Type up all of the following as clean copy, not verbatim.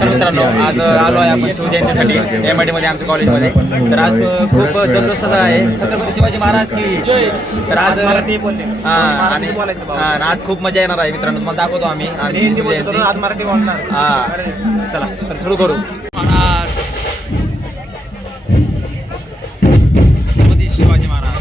तर मित्रांनो आज आलो आहे आपण शिवजयंतीसाठी MIT मध्ये आमच्या कॉलेजमध्ये. तर आज खूप जल्लोष आहे छत्रपती शिवाजी महाराज की जय. तर आज आणि आज खूप मजा येणार आहे मित्रांनो. तुम्हाला दाखवतो आम्ही शिवजयंती आज मराठी बोलणार. चला तर सुरू करू. छत्रपती शिवाजी महाराज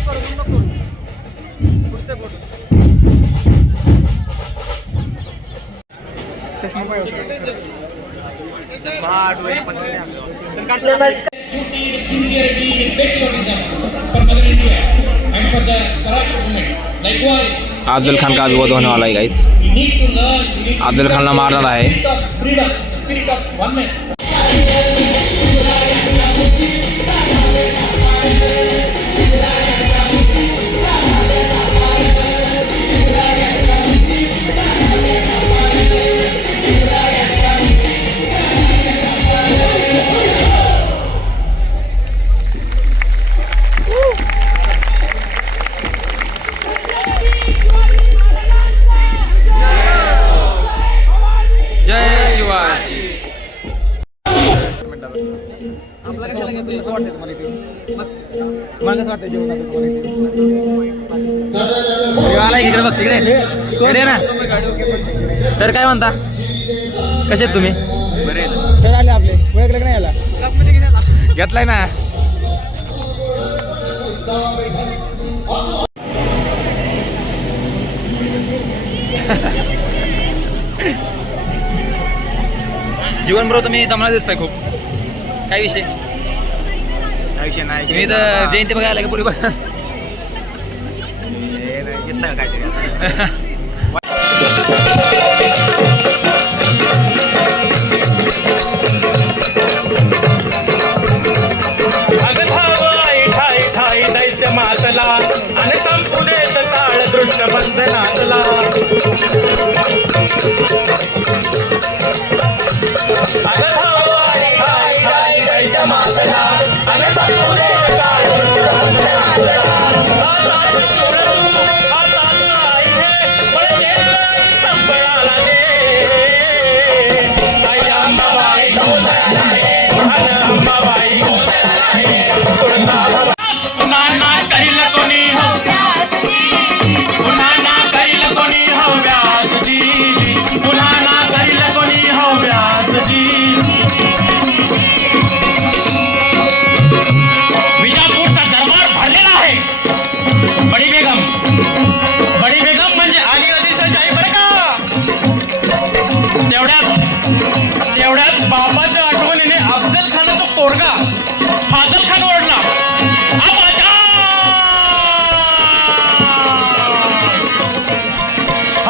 अफजल खान का विरोध होने वाला है गाइस. अफजल खानला मारणार आहे. जय शिवाजी. आपला कशाला घेतलं असं वाटतं तुम्हाला इथे? मस्त मला कसं वाटतं जेवण आला इकडे बघ तिकडे ना. सर काय म्हणता, कसे आहेत तुम्ही? बरे सर. आले आपले ओळखलं नाही याला घेतलाय ना. जीवन बरोबर तुम्ही दमला दिसताय खूप. काय विषय? काय विषय नाही. तुम्ही तर जयंती बघायला का पुढे बघा घेतला काय दैत्य मातला आणि संपुडेत काळ दृष्ट बंधनातला. दैत्य मातला आणि संपुडेत काळ दृष्ट बंधनातला. तेवढ्यात बापाच्या आठवणीने अफजल खानाचा पोरगा फाजल खान ओरडला,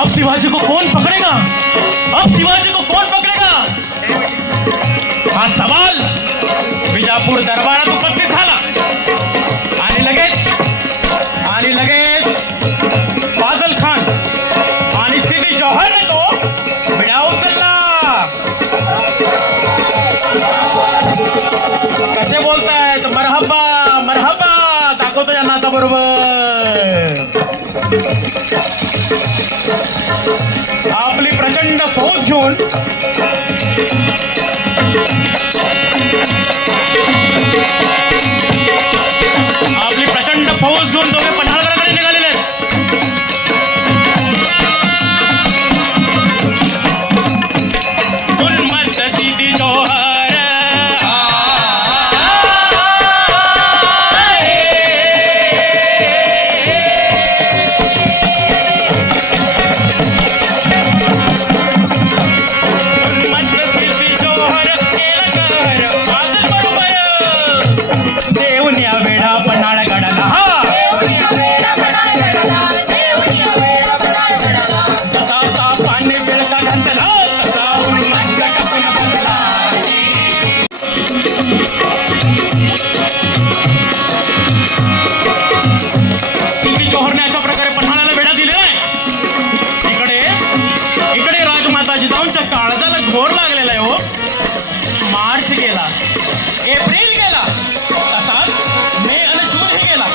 अब शिवाजी को कौन पकड़ेगा, अब शिवाजी को कौन पकड़ेगा. हा सवाल विजापूर दरबारात उपस्थित झाला आणि लगेच फाजल खान आणि सिद्दी जौहरने तो विडा उचलला. कसे बोलतायत? मरहबा मरहबा दाखवतो यांना आता बरोबर. आपली प्रचंड फौज घेऊन दोघे पन्हाळगडाकडे निघालेले आहेत. उन्मत्त सिद्दी जौहर सिद्दी जौहरने अशा प्रकारे पन्हाळ्याला वेढा दिलेला आहे. इकडे राजमाता जिजाऊंच्या काळजाला घोर लागलेला आहे. हो, मार्च गेला, एप्रिल गेला, तसाच मे आणि जूनही गेला.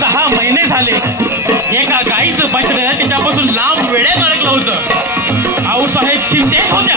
6 महिने झाले. एका गाईचं बछडं तिच्यापासून लांब वेड्यात अडकलं होतं. आऊसाहेब चिंतेत होत्या.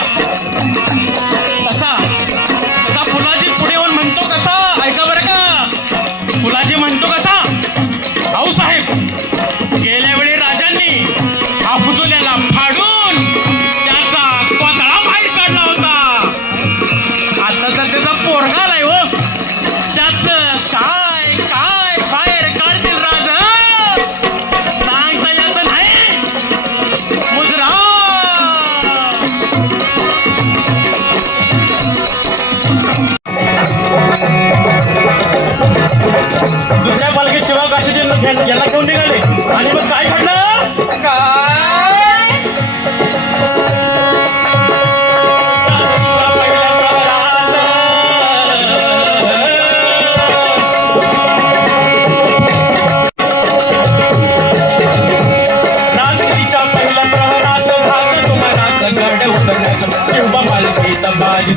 दुसऱ्या पालखीत शिवकाशी यांना घेऊन निघाले आणि मग काय घडलं रात्रीच्या पहिल्या प्रहरात घात तुम्हाला गड उतरण्याचं शिवबा पालखीत बाजी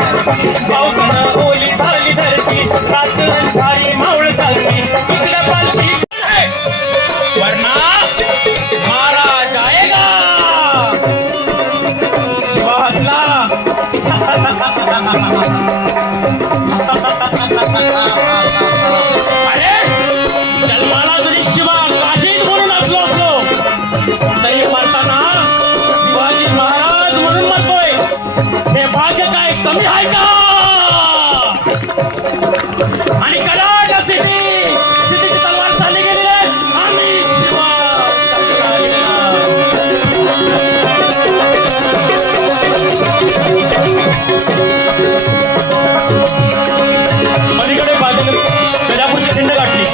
पावसानं ओली झाली धरती रात्र झाली मावळ चालती इथल्या पालखी वरना महाराज आएगा शिवा हसला अरे जन्माला जरी शिवा काशीत म्हणून असलो तरी म्हणताना शिवाजी महाराज म्हणून म्हणतोय हे भाग्य काय कमी आहे का आणि कराड सिटीची तलवार चालली गेली आहे आणि पलीकडे बाजूला गजापूरची खिंड गाठली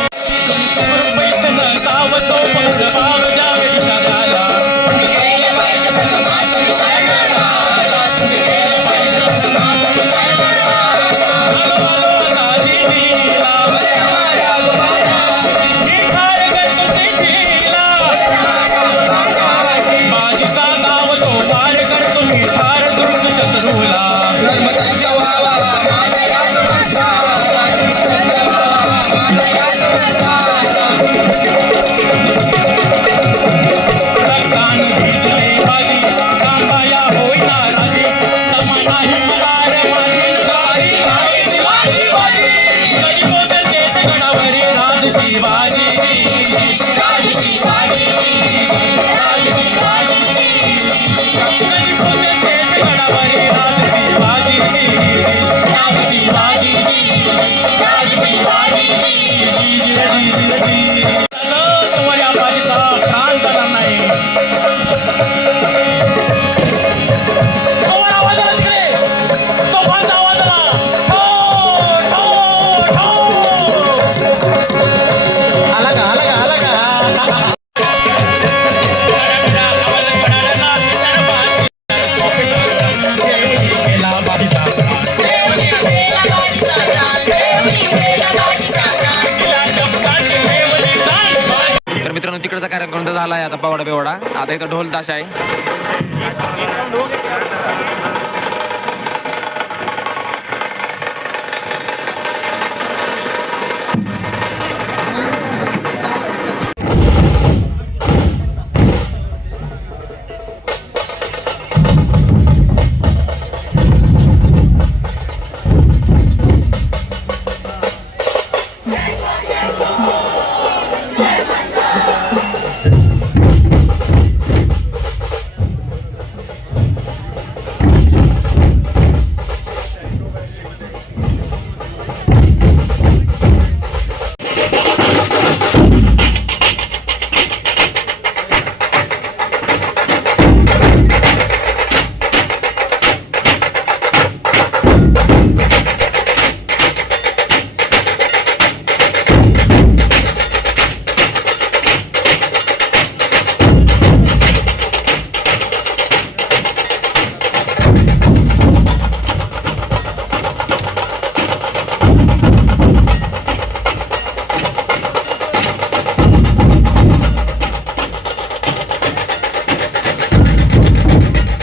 तर मित्रांनो तिकडचा कार्यक्रम झाला आहे आता पवाडा बेवाडा आता इथं ढोल ताशा आहे.